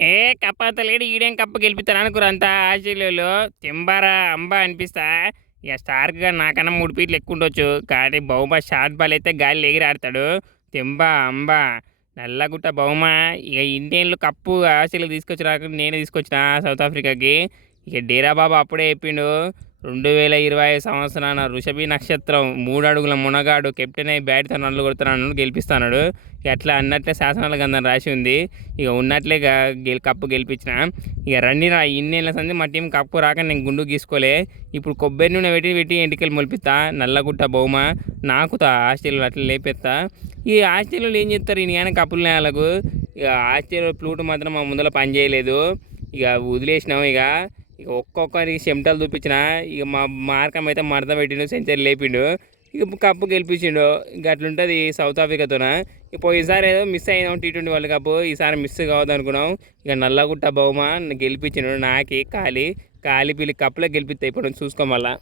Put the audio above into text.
ఏ కప్పతలేడు ఈడేం కప్ప గెలిపిస్తాను అనుకురు అంతా ఆస్ట్రేలియాలో తింబారా అంబా అనిపిస్తా. ఇక స్టార్క్గా నాకన్నా మూడు ఫీట్లు ఎక్కువ ఉండొచ్చు. కానీ బహుమా షార్ట్ బాల్ అయితే గాలి ఎగిరి ఆడతాడు. తింబా అంబా. నల్లగుట్ట బహుమ. ఇక ఇండియన్లు కప్పు ఆస్ట్రేలియా తీసుకొచ్చి రాక నేనే తీసుకొచ్చిన సౌత్ ఆఫ్రికాకి. ఇక డేరా బాబా అప్పుడే చెప్పిండు. రెండు వేల ఇరవై సంవత్సరాన ఋషభి నక్షత్రం మూడు అడుగుల మునగాడు కెప్టెన్ అయి బ్యాట్తో నన్ను కొడుతున్నాడు గెలిపిస్తున్నాడు. ఇక అట్లా అన్నట్లే శాసనాల గంధం రాసి ఉంది. ఇక ఉన్నట్లే ఇక గెల్ కప్పు గెలిపించిన. ఇక రండి రా ఇన్నేళ్ళ సంది మా టీం కప్పు రాక నేను గుండు గీసుకోలే. ఇప్పుడు కొబ్బరి నూనె పెట్టి పెట్టి ఎంటికలు మొలిపిస్తా. నల్లగుట్ట బహుమ. నాకుతా ఆస్ట్రేలియాలో అట్లా లేపెత్తా ఈ ఆస్ట్రేలియాలో ఏం చెప్తారు ఈయన కానీ కప్పులు నేలకు ఇక ఆస్ట్రేలియా ప్లూట్ మాత్రం మా ముందర పని చేయలేదు. ఇక వదిలేసినాం ఇక. ఇక ఒక్కొక్కరికి చెమటలు చూపించిన ఇక మా మార్కం అయితే మడత పెట్టిండు సెంచరీ లేపిండు ఇక కప్పు గెలిపించిండు ఇక అట్లుంటుంది సౌత్ ఆఫ్రికాతోన ఇప్పుడు ఈసారి ఏదో మిస్ అయినాం టీ ట్వంటీ వరల్డ్ కప్ ఈసారి మిస్ కావద్దు అనుకున్నాం ఇక నల్లగుట్ట బహుమా గెలిపించిండు నాకి కాలి కాలి పిల్లి కప్పులో గెలిపిస్తాయి ఇప్పుడు చూసుకోమల్లా